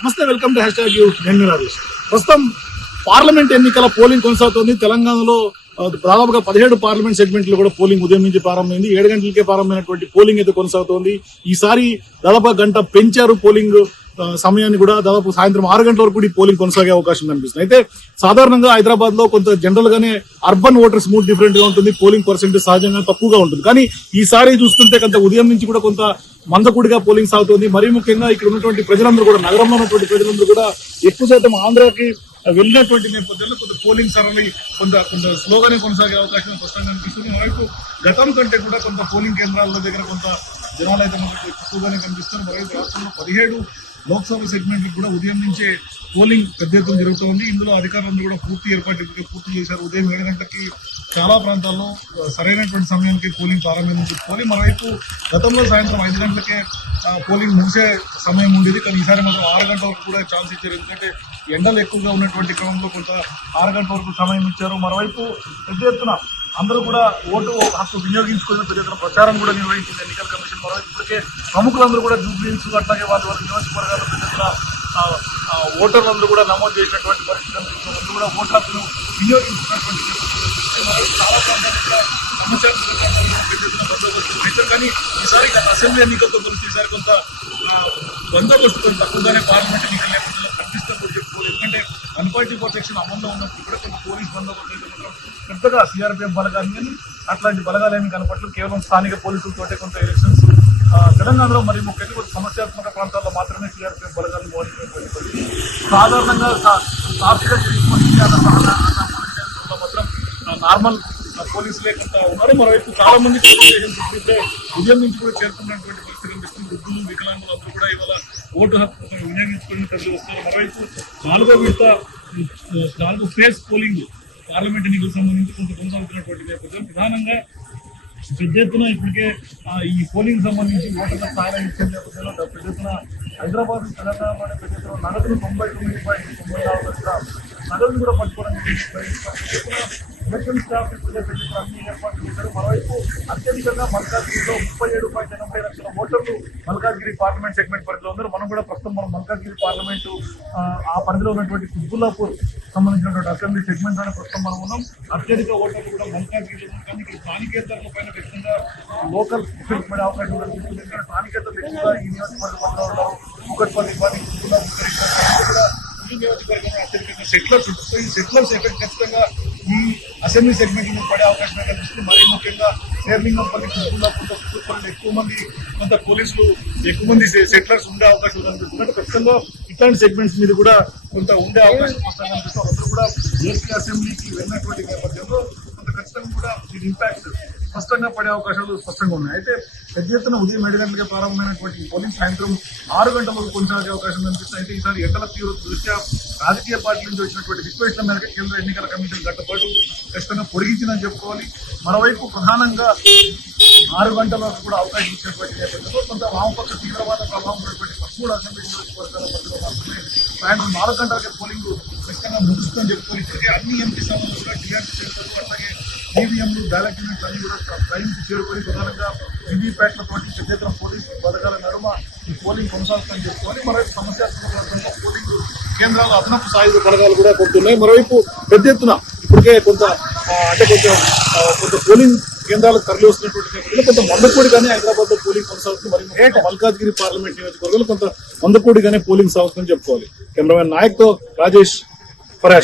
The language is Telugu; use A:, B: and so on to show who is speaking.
A: నమస్తే welcome to hashtag U నేను ప్రస్తుతం పార్లమెంట్ ఎన్నికల పోలింగ్ కొనసాగుతోంది. తెలంగాణలో దాదాపుగా పదిహేడు పార్లమెంట్ సెగ్మెంట్లు కూడా పోలింగ్ ఉదయం నుంచి ప్రారంభమైంది. ఏడు గంటలకే ప్రారంభమైనటువంటి పోలింగ్ అయితే కొనసాగుతోంది. ఈసారి దాదాపు గంట పెంచారు పోలింగ్ సమయాన్ని కూడా దాదాపు సాయంత్రం ఆరు గంటల వరకు కూడా ఈ పోలింగ్ కొనసాగే అవకాశం కనిపిస్తుంది. అయితే సాధారణంగా హైదరాబాద్లో కొంత జనరల్ గానే అర్బన్ ఓటర్స్ మూడ్ డిఫరెంట్గా ఉంటుంది పోలింగ్ పర్సెంటేజ్ సహజంగా తక్కువగా ఉంటుంది. కానీ ఈసారి చూస్తుంటే కొంత ఉదయం నుంచి కూడా కొంత మందకుడిగా పోలింగ్ సాగుతోంది. మరీ ముఖ్యంగా ఇక్కడ ఉన్నటువంటి ప్రజలందరూ కూడా నగరంలో ఉన్నటువంటి ప్రజలందరూ కూడా ఎక్కువ శాతం ఆంధ్రాకి వెళ్ళినటువంటి నేపథ్యంలో కొంత పోలింగ్ సరళి కొంత కొంత స్లోగానే కొనసాగే అవకాశం స్పష్టంగా అనిపిస్తుంది మరోవైపు గతం కంటే కూడా కొంత పోలింగ్ కేంద్రాల దగ్గర కొంత జనాలు అయితే మనకు ఎక్కువగానే కనిపిస్తున్నారు. మరోవైపు రాష్ట్రంలో పదిహేడు లోక్సభ సెగ్మెంట్లకు కూడా ఉదయం నుంచే పోలింగ్ పెద్ద ఎత్తున జరుగుతోంది. ఇందులో అధికారులందరూ కూడా పూర్తి ఏర్పాట్లు పూర్తి చేశారు. ఉదయం ఏడు గంటలకి చాలా ప్రాంతాల్లో సరైనటువంటి సమయానికి పోలింగ్ ప్రారంభించింది పోలింగ్ మరోవైపు గతంలో సాయంత్రం ఐదు గంటలకే పోలింగ్ ముగిసే సమయం ఉండేది. కానీ ఈసారి మాత్రం ఆరు గంటల వరకు కూడా ఛాన్స్ ఇచ్చారు. ఎందుకంటే ఎండలు ఎక్కువగా ఉన్నటువంటి క్రమంలో కొంత ఆరు గంటల వరకు సమయం ఇచ్చారు. మరోవైపు పెద్ద ఎత్తున అందరూ కూడా ఓటు హక్కు వినియోగించుకుని పెద్ద ఎత్తున ప్రచారం కూడా నిర్వహించింది ఎన్నికల కమిషన్ మరోవైపు ఇప్పటికే ప్రముఖులందరూ కూడా జూబ్లీన్స్ అట్లాగే వాళ్ళ వారి నియోజకవర్గాల్లో పెద్ద ఎత్తున ఓటర్లందరూ కూడా నమోదు చేసినటువంటి పరిస్థితులు కూడా ఓటు హక్కును వినియోగించుకున్నటువంటి చాలా ప్రాంతాల్లో సమాచారం కానీ ఈసారి అసెంబ్లీ ఎన్నికలతో పోలిస్తే ఈసారి కొంత బందోబస్తు కొంత తక్కువగానే పార్లమెంట్ ఎన్నికలు నేపథ్యంలో కనిపిస్తుంది కూడా చెప్పుకోవాలి ఎందుకంటే వన్ అమల్లో ఉన్నప్పుడు కూడా కొంత పోలీస్ బందోబస్తు అయితే మాత్రం పెద్దగా సిఆర్పిఎఫ్ బలగాలు కానీ అట్లాంటి బలగాలు ఏమి కనపట్లేదు కేవలం స్థానిక పోలీసులతోటే కొంత ఎలక్షన్స్ తెలంగాణలో మరి ముఖ్యంగా కొంత సమస్యాత్మక ప్రాంతాల్లో మాత్రమే సిఆర్పిఎఫ్ బలగాలు మోహరించినటువంటి సాధారణంగా సా- మాత్రం నార్మల్ పోలీసు లేకుండా ఉన్నారు. మరోవైపు చాలా మంది పోలీస్ ఉదయం నుంచి కూడా చేరుకున్నటువంటి పరిస్థితి కనిపిస్తుంది. వృద్ధులు వికలాంగులు అందరూ కూడా ఇవాళ ఓటు హక్కు వినియోగించుకునే ప్రజలు వస్తారు మరోవైపు నాలుగో విడత నాలుగో ఫేస్ పోలింగ్ పార్లమెంట్ ఎన్నికలకు సంబంధించి కొంత కొనసాగుతున్నటువంటి నేపథ్యం. ప్రధానంగా పెద్ద ఎత్తున ఇప్పటికే ఈ పోలింగ్ సంబంధించి ఓటర్ల స్థాయిలో ఇచ్చిన నేపథ్యంలో పెద్ద ఎత్తున హైదరాబాద్ తెలంగాణ పెద్ద ఎత్తున నగదు తొంభై తొమ్మిది పాయింట్ తొంభై నాలుగు లక్షల నగదును కూడా పట్టుకోవడానికి జరిగింది. ఎలక్షన్ స్టాఫ్ ఇప్పుడే అన్ని ఏర్పాట్లు చేశారు మరోవైపు అత్యధికంగా మల్కాజ్గిరిలో ముప్పై ఏడు పాయింట్ ఎనభై లక్షల ఓటర్లు మల్కాజ్గిరి పార్లమెంట్ సెగ్మెంట్ పరిధిలో ఉన్నారు మనం కూడా ప్రస్తుతం మనం మల్కాజ్గిరి పార్లమెంటు ఆ, పరిధిలో ఉన్నటువంటి కుబ్బుల్లాపూర్ సంబంధించినటువంటి అసెంబ్లీ సెగ్మెంట్లోనే ప్రస్తుతం మనం ఉన్నాం అత్యధిక ఓటర్లు కూడా మల్కాజ్గిరి కానీ ఇక్కడ స్థానికేతరుల పైన ఖచ్చితంగా లోకల్ ఎఫెక్ట్ పడే అవకాశం కనిపిస్తుంది ఎందుకంటే స్థానికేతరులు ఎక్కువగా ఈ నియోజకవర్గంలో ఉన్నారు ఒకటి పది పది కుబ్బుల్లాపూర్ కూడా ఈ నియోజకవర్గంలో అత్యధికంగా సెటిలర్స్ ఈ సెటిలర్స్ ఎఫెక్ట్ ఖచ్చితంగా ఈ అసెంబ్లీ సెగ్మెంట్ మీద పడే అవకాశం కనిపిస్తుంది. మరీ ముఖ్యంగా శేర్లింగంపల్లి కుత్బుల్లాపూర్లో కుత్బుల్లాపూర్లో ఎక్కువ మంది కొంత పోలీసులు ఎక్కువ మంది సెటిలర్స్ ఉండే అవకాశం కనిపిస్తుంది. ఖచ్చితంగా ఇట్లాంటి సెగ్మెంట్స్ మీద కూడా కొంత ఉండే అవకాశం స్పష్టంగా కనిపిస్తుంది అందరూ కూడా ఏపీ అసెంబ్లీకి వెళ్ళినటువంటి నేపథ్యంలో కొంత ఖచ్చితంగా కూడా దీని ఇంపాక్ట్ స్పష్టంగా పడే అవకాశాలు స్పష్టంగా ఉన్నాయి. అయితే పెద్ద ఎత్తున ఉదయం ఏడు గంటలకే ప్రారంభమైనటువంటి పోలింగ్ సాయంత్రం ఆరు గంటల వరకు కొనసాగే అవకాశం కనిపిస్తుంది. అయితే ఈసారి ఎండల తీవ్ర దృష్ట్యా రాజకీయ పార్టీల నుంచి వచ్చినటువంటి రిక్వెస్ట్ల మేరకు కేంద్ర ఎన్నికల కమిషన్ గంట ఖచ్చితంగా పొడిగించిందని చెప్పుకోవాలి. మరోవైపు ప్రధానంగా ఆరు గంటల వరకు కూడా అవకాశం ఇచ్చినటువంటి నేపథ్యంలో కొంత వామపక్ష తీవ్రవాద ప్రభావం ఉన్నటువంటి పదమూడు అసెంబ్లీ నియోజకవర్గాల పరిధిలో మాత్రమే సాయంత్రం నాలుగు గంటలకే పోలింగ్ ఖచ్చితంగా ముగుస్తుందని చెప్పుకోవాలి. ఇప్పటికే అన్ని ఎంపీ సంబంధించిన కూడా టీఆర్పీ అట్లాగే ఈవీఎంలు బ్యాలెట్ యూనిట్స్ అన్ని కూడా టైంకి చేరుకొని ప్రధానంగా వివిప్యాట్లతో పెద్ద ఎత్తున పోలీసు బలగాల నడుమ ఈ పోలింగ్ కొనసాగుతుందని చెప్పుకోవాలి మరోవైపు సమస్యాత్మక పోలింగ్ కేంద్రాలు అదనపు సాయుధ బలగాలు కూడా కొంటున్నాయి. మరోవైపు పెద్ద ఎత్తున ఇప్పటికే కొంత అంటే కొంచెం కొంత పోలింగ్ కేంద్రాలకు తరలి వస్తున్నటువంటి నేపథ్యంలో కొంత మందకూడిగానే హైదరాబాద్లో పోలింగ్ కొనసాగుతుంది. మరి మల్కాజ్గిరి పార్లమెంట్ నియోజకవర్గంలో కొంత మందకూడిగానే పోలింగ్ సాగుతుందని చెప్పుకోవాలి. Cameraman నాయక్తో Rajesh for